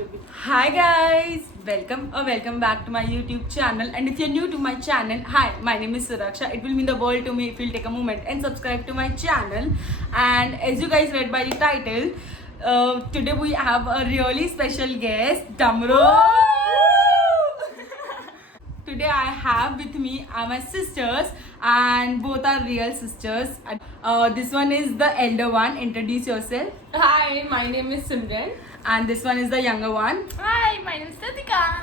Hi guys, welcome back to my YouTube channel. And if you're new to my channel, hi, my name is Suraksha. It will mean the world to me if you'll take a moment and subscribe to my channel. And as you guys read by the title, today we have a really special guest, Damro. Today I have with me my sisters, and both are real sisters. This one is the elder one. Introduce yourself. Hi, my name is Simran. And this one is the younger one. Hi, my name is Tatika.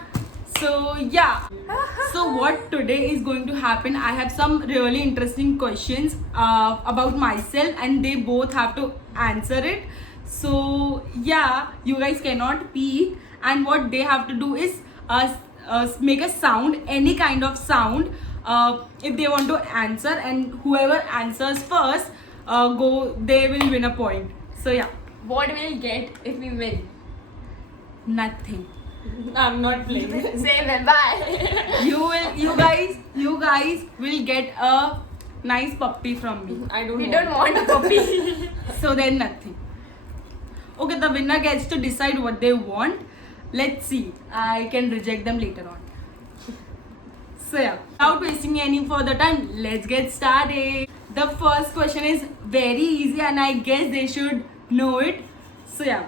So yeah, so what today is going to happen, I have some really interesting questions about myself, and they both have to answer it. So yeah, you guys cannot peek, and what they have to do is make a sound, any kind of sound, if they want to answer, and whoever answers first, they will win a point. So yeah, What will you get if we win? nothing. I'm not playing. Say then bye. You guys will get a nice puppy from me. We don't want a puppy. So then nothing. Okay, the winner gets to decide what they want. Let's see. I can reject them later on. So yeah, without wasting any further time, let's get started. The first question is very easy, and I guess they should know it. So yeah,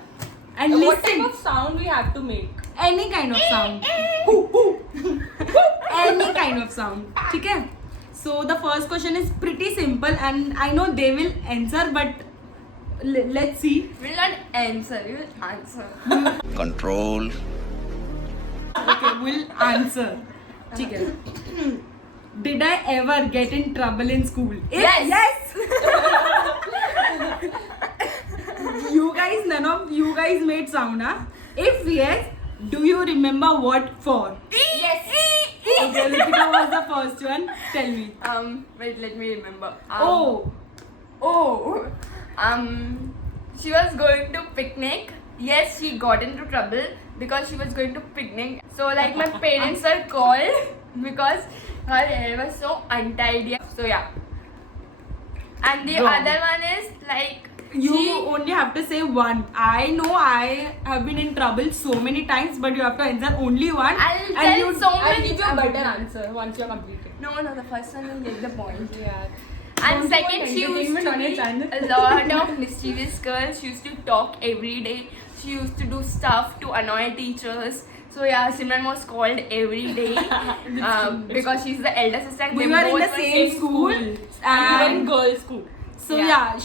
and What type listen. of sound we have to make? Any kind of sound. Any kind of sound. Okay? So the first question is pretty simple, and I know they will answer, but let's see. Will not answer. You will answer. Control. Okay, we'll answer. Okay. Did I ever get in trouble in school? Yes. None of you guys made sound, huh? If yes, do you remember what for? Yes. Okay, Likita was the first one. Tell me. Wait, let me remember. Oh. She was going to picnic. Yes, she got into trouble because she was going to picnic. So like my parents were called because her hair was so untidy. So yeah. And the Wrong. other one is like You only have to say one. I know I have been in trouble so many times, but you have to answer only one. I'll tell so I'll many. give you a better answer once you're completed. No, the first one will get the point. Yeah. And Don't second, want she used entertainment to on your be channel. a lot of mischievous girl. She used to talk every day. She used to do stuff to annoy teachers. So yeah, Simran was called every day because she's the elder sister. And We they were in both the same school, And and girls' school. so Yeah.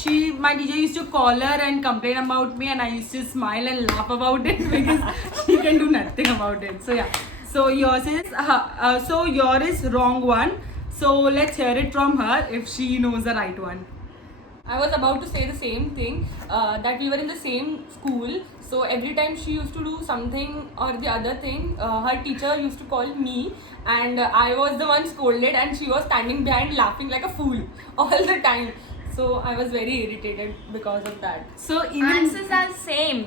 my teacher used to call her and complain about me, and I used to smile and laugh about it because she can do nothing about it. So yeah, so yours is wrong one. So let's hear it from her if she knows the right one. I was about to say the same thing, that we were in the same school. So every time she used to do something or the other thing, her teacher used to call me, and I was the one scolded, and she was standing behind laughing like a fool all the time. So I was very irritated because of that. So even Answers are same.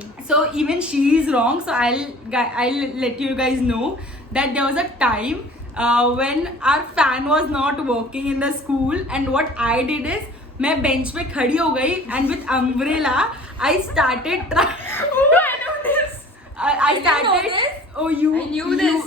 even she is wrong. So I'll let you guys know that there was a time when our fan was not working in the school, and what I did is मैं bench पे खड़ी हो गई, and with umbrella I started Oh, I know this. I started. this? Oh, you I knew this.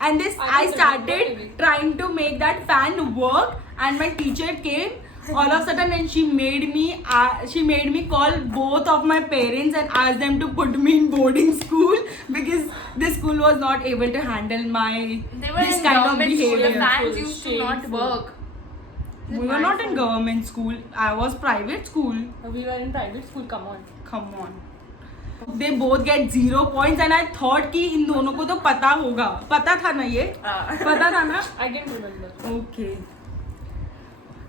And this I I don't started remember maybe. trying to make that fan work, and my teacher came all of a sudden, and she made me call both of my parents and ask them to put me in boarding school because this school was not able to handle my They were this in kind of government school. The behavior. fans used to not Shameful. work. We were not in government school. I was private school. We were in private school, come on. Come on. They both get 0 points, and I thought कि इन दोनों को तो पता होगा. पता था ना ये? पता था ना? I didn't remember. Okay.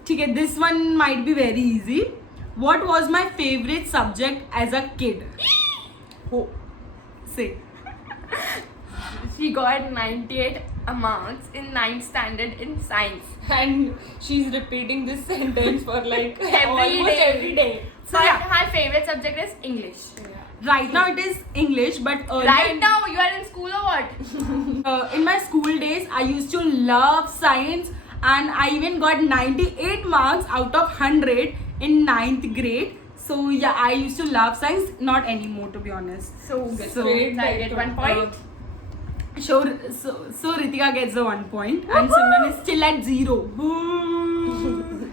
ठीक है, this one might be very easy. What was my favorite subject as a kid? Oh, say. She got 98 marks in 9th standard in science. And she's repeating this sentence for like almost day. every day. So But yeah, her favorite subject is English. right now it is English, but earlier Right now, you are in school or what? in my school days, I used to love science, and I even got 98 marks out of 100 in 9th grade. So yeah, I used to love science, not anymore to be honest. So good. So, I get 1 point. So Ritika gets the 1 point and Simran is still at 0. Boo.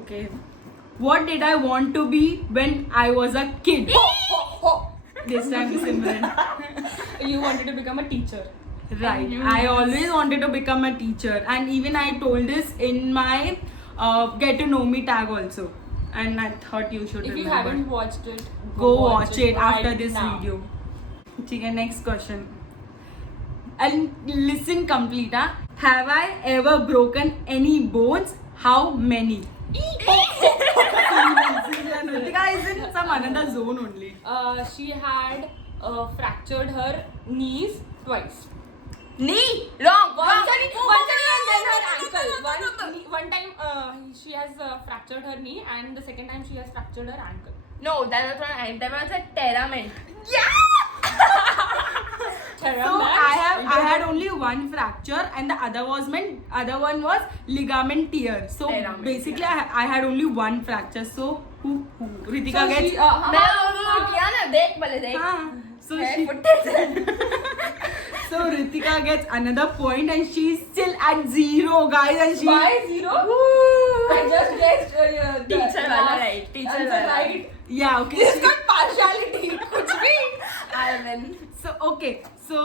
Okay. What did I want to be when I was a kid? This time Simran. You wanted to become a teacher. Right. I always wanted to become a teacher, and even I told this in my get to know me tag also. And I thought you should If you remember. haven't watched it, Go watch it after right this now. video. Okay, next question. And listen complete. Huh? Have I ever broken any bones? How many? Ritika is in some another zone only. She had fractured her knees twice. Knee. Wrong. Once and then her ankle. One time she has fractured her knee, and the second time she has fractured her ankle. No, that was a tearament. So I had only one fracture, and the other one was ligament tear. So Tearament, basically I had only one fracture. So who Ritika So gets. she, मैं वो किया ना देख पहले देख. So है, she. footage है. So Ritika gets another point and she's still at 0, guys. And she. Why 0? I just guessed Teacher वाला right. Teacher answer वाला. right. Yeah, okay. It's got partiality. कुछ भी. I win. So okay. So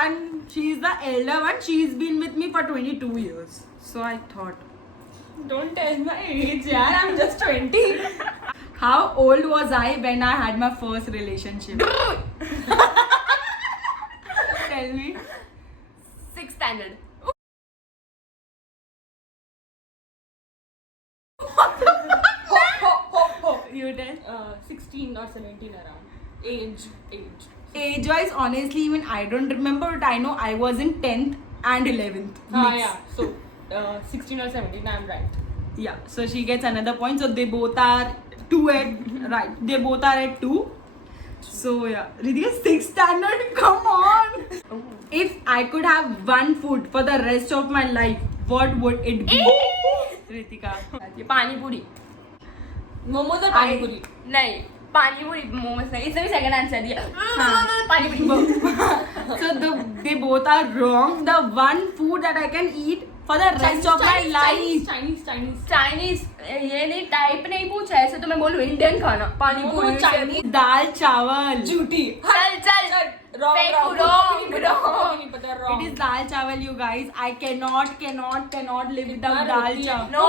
and she's the elder one. She's been with me for 22 years. So I thought. Don't tell my age, yaar. I'm just 20. How old was I when I had my first relationship? Tell me. 6th standard. You tell. 16 or 17 around. Age. Age-wise, honestly, even I don't remember, but I know I was in 10th and 11th. mix. Yeah. So 16 or 17, I'm right. Yeah. So she gets another point. So they both are 2 at right. They both are at 2. So yeah, Ritika, 6th standard. Come on. If I could have one food for the rest of my life, what would it be? Ritika. ये पानी पूरी. Momos or pani puri? नहीं पानी पूरी मोमोज नहीं. इसने भी second answer दिया. पानी पूरी. So they both are wrong. The one food that I can eat for the rest of my life. Chinese. Chinese ये नहीं टाइप नहीं पूछा. ऐसे तो मैं बोलूँ इंडियन खाना. पानी पूरी. Chinese. Dal chawal. Duty. चल. Wrong. Wrong. नहीं पता, wrong. It is dal chawal, you guys. I cannot live without dal roti है? chawal. No.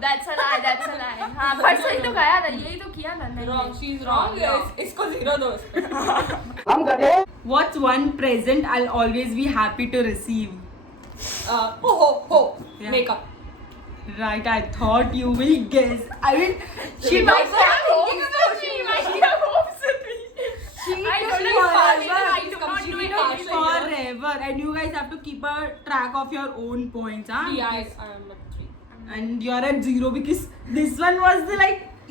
That's a lie. हाँ परसों ही तो खाया था. यही तो किया था. नहीं. Wrong. She's wrong. इसको 0 दो उस पे. What's one present I'll always be happy to receive? Yeah. Makeup. Right, I thought you will guess. I mean, she might have thinking about She might have hopes with me. I don't know if I do not do it partially. forever, and you guys have to keep a track of your own points, huh? Yeah, I'm at 3. And you're at 0 because this one was the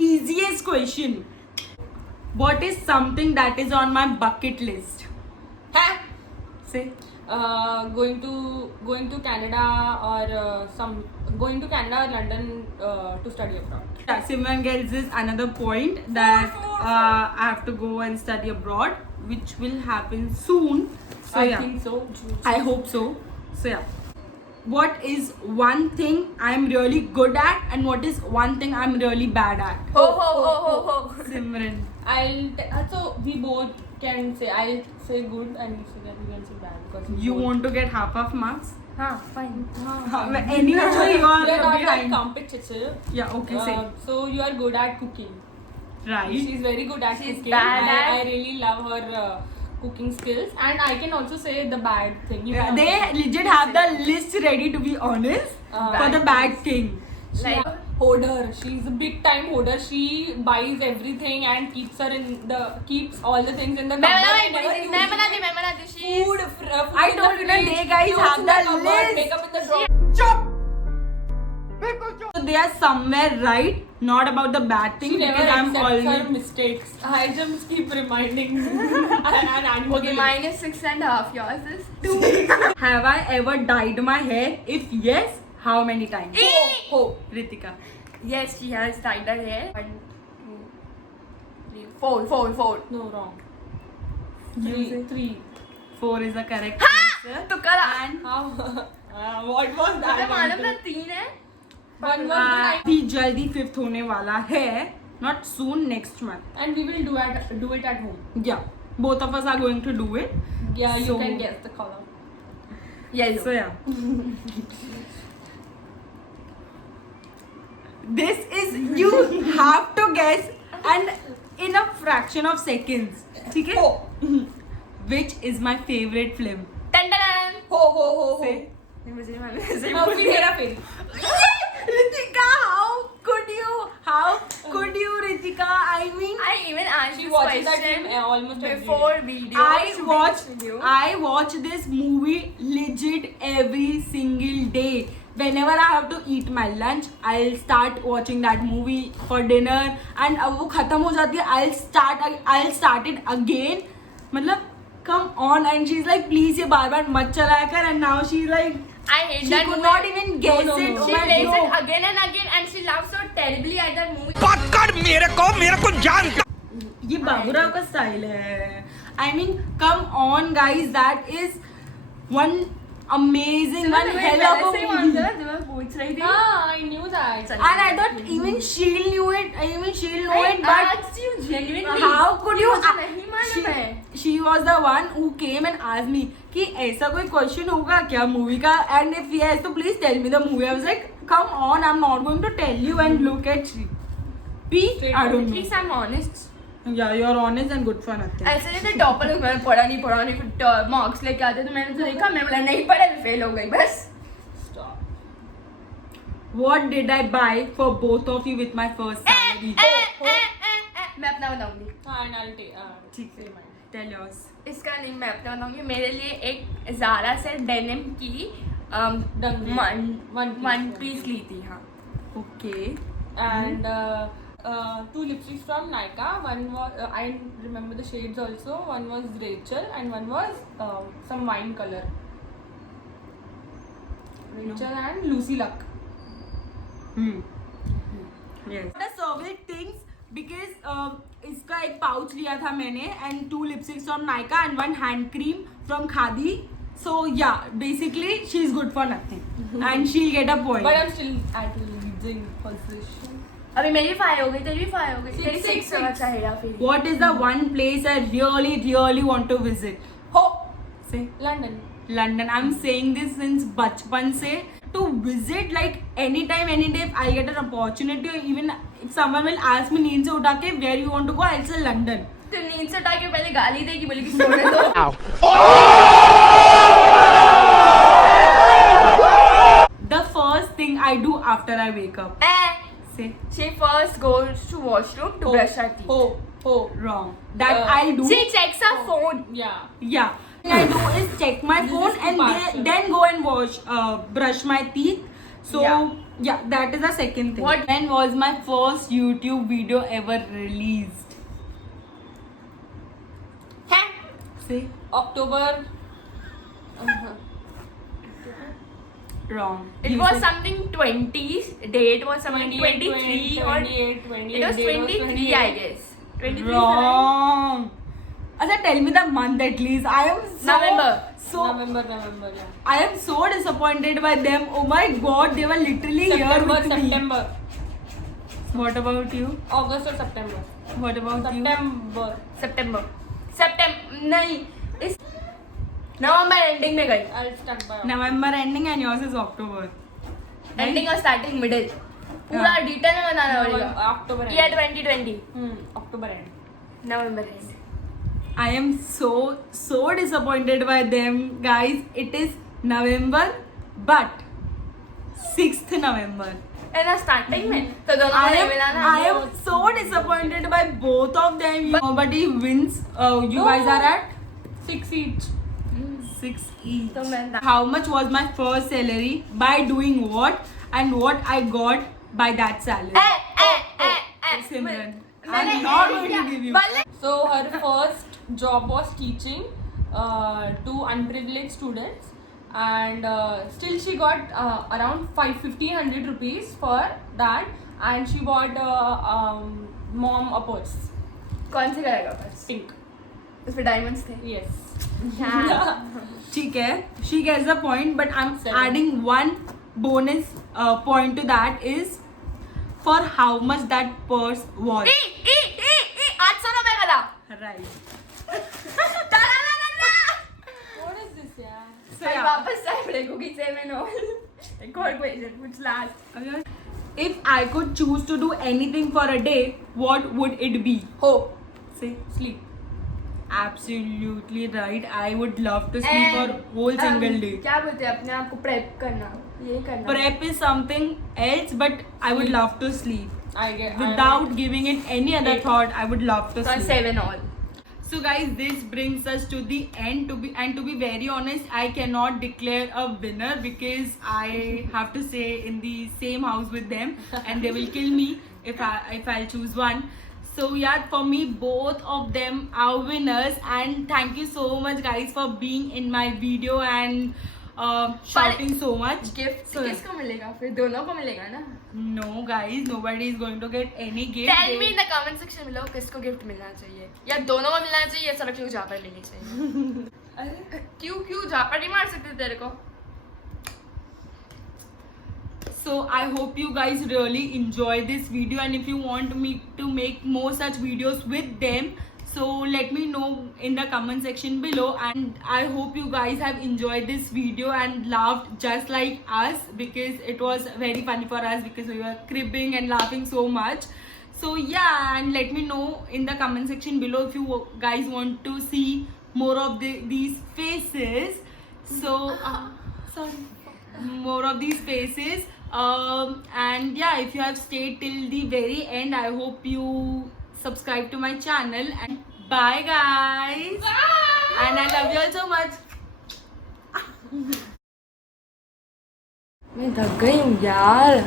easiest question. What is something that is on my bucket list? Say. Going to Canada or going to Canada or London to study abroad. Yeah, Simran gets this another point that I have to go and study abroad, which will happen soon. So I yeah, think so. I hope so. So yeah, what is one thing I'm really good at, and what is one thing I'm really bad at? Ho. Simran. So we both can say. I'll say good and you can say bad because we You both- want to get half anyway, हाँ fine. you are You're not that behind. competitive. Yeah, okay, say. So you are good at cooking. Right. She's very good at She's cooking. bad I at- really love her cooking skills, and I can also say the bad thing. You Yeah, can they also- legit have the list ready, to be honest, for the bad thing. Like hoarder. She's a big time hoarder. She buys everything and keeps all the things in the मैं cupboard. मैं बनाती. She's Food, I told you that they guys clothes have in the cupboard, list. makeup in the drawer. So they are somewhere right, not about the bad thing, She never because I'm accepts her always. mistakes. I just keep reminding and okay. Mine is 6.5. Yours is 2. Have I ever dyed my hair? If yes, how many times? Ho. Ritika. Yes, she has tied her hair. 1, 2, 3, 4, 4. No, wrong. You say 3. 4 is the correct answer. तुक्का था. And How? What was मुझे that? मालूम था 3 है. One was the time. भी जल्दी 5th होने वाला है. Not soon, next month. And we will do it at home. Yeah, both of us are going to do it. Yeah, you So- can guess the color. Yellow. So yeah. This is you have to guess and in a fraction of seconds. ठीक है? Which is my favorite film? Dun, dun, dun. Ho. Say. मुझे नहीं मालूम ऐसे ही Now बोल फिर दिया. मेरा फेरी. Ritika, how could you, Ritika? I mean, I even asked She this watches that question film almost every before day. video. I watch this movie legit every single day. Whenever I have to eat my lunch, I'll start watching that movie for dinner, and अब वो खत्म हो जाती है, I'll start it again. मतलब come on, and she's like, please ये बार बार मत चलाया कर, and now she's like, I hate she that could movie. not even guess No. it. She Oh my plays God. it again and again, and she laughs so terribly at that movie. पकड़ मेरे को जानता ये बाबूराव का style है. I mean, come on, guys, that is one amazing, one hell of a movie. जो मैं पूछ रही थी. Ah, I knew that. And I thought even she'll know it, but asked you genuinely. how could you? मुझे नहीं मालूम है. She was the one who came and asked me कि ऐसा कोई question होगा क्या movie का, and if yes, तो please tell me the movie. I was like, come on, I'm not going to tell you, and look at she. I don't At know. least I'm honest. Yeah, you're honest and good for nothing. ऐसे नहीं थे topper लोग मैंने पढ़ा नहीं फिर marks लेके आते तो मैंने तो देखा मैंने बोला नहीं पढ़ा फेल हो गई बस. Stop. What did I buy for both of you with my first salary? मैं अपना बताऊंगी. And I'll take. ठीक है. Tell yours. इसका नहीं मैं अपना बताऊंगी. मेरे लिए एक ज़ारा से डेनिम की डंगी. वन पीस ली थी. हाँ. Okay. And 2 lipsticks from Nykaa. One was I remember the shades also. One was Rachel and one was some wine color. Rachel and Lucy Luck. Yes. The service things because इसका एक pouch लिया था मैंने and 2 lipsticks from Nykaa and 1 hand cream from Khadi. So yeah, basically she's good for nothing and she'll get a point. But I'm still at leading position. अभी मेरी 5 हो गई तेरी भी 5 हो गई तेरी Six, 6 होना six. चाहिए फिर. What is the one place I really want to visit? Ho! Say London. London. I'm saying this since बचपन से. To visit like anytime, any day, if I get an opportunity, or even if someone will ask me नींद से उठा के where you want to go, I'll say London. तो नींद से उठा के पहले गाली देगी बोली कि छोड़ दो. The first thing I do after I wake up. Say She first goes to washroom to brush her teeth. Ho. wrong. That Uh, I'll do. She checks her phone. Yeah. Yeah. What I do is check my This phone is and partial. then go and brush my teeth. So yeah, that is the second thing. What- When was my first YouTube video ever released? Say October. wrong. It You was say- something 20s. Date was something 23 or 28. it was 23 I guess. 23 Wrong. Acha, tell me the month at least. I am so November. November, yeah. I am so disappointed by them. Oh my God, they were literally here with me. September. What about you? August or September. What about you? September. September नहीं इस नवंबर ending में गई. I'll start by November ending and yours is October. Ending और starting middle पूरा detail में बताना पड़ेगा. October end. Year 2020 October end. November and. I am so disappointed by them, guys. It is November, but 6th November. है ना starting में तो दोनों को नहीं मिला ना. I am so disappointed by both of them. Nobody wins. You guys are at 6 each. 6 each. तो मैं How much was my first salary? By doing what? And what I got by that salary? Simran. I'm not going to give you. So her first job was teaching to unprivileged students, and still she got around 1500 rupees for that, and she bought mom a purse, कौन से colour का purse? pink. उसपे diamonds थे. Yes. ठीक है, she gets the point, but I'm 7. adding one bonus point to that is for how much that purse was. 800 रुपए का था. Right. What is this, yeah? So भाई yeah. वापस टाइप देखोगी 7 all. एक और क्वेश्चन पूछ last. If I could choose to do anything for a day, what would it be? Hope. Say. Sleep. Absolutely right. I would love to sleep for whole single day. क्या बोलते हैं अपने आप को prep करना, ये करना. Prep is something else, but I would love to sleep. I get Without giving it any other 8. thought, I would love to So sleep. 7 all. So guys, this brings us to the end. To be very honest, I cannot declare a winner because I have to stay in the same house with them, and they will kill me if I'll choose one. So yeah, for me, both of them are winners, and thank you so much guys for being in my video and shouting so much. Gift So- किसको मिलेगा? फिर दोनों को मिलेगा ना. No guys, nobody is going to get any gift. Tell me in the comment section below किसको gift मिलना चाहिए, या दोनों को मिलना चाहिए, या सिर्फ क्यों झापड़ लेनी चाहिए. अरे क्यों झापड़ नहीं मार सकते तेरे को? So I hope you guys really enjoy this video, and if you want me to make more such videos with them, so let me know in the comment section below. And I hope you guys have enjoyed this video and laughed just like us, because it was very funny for us because we were cribbing and laughing so much. So yeah, and let me know in the comment section below if you guys want to see more of these faces. So sorry, more of these faces. And yeah, if you have stayed till the very end, I hope you subscribe to my channel. And bye guys. Bye. And I love you all so much. मैं थक गई हूँ यार.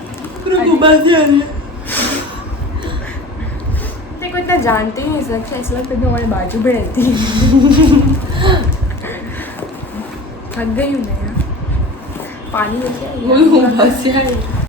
तेरे को इतना जानते ही नहीं, सब ऐसा लगता है हमारे बाजू में रहती है. थक गई हूँ मैं यार. पानी लेके आई.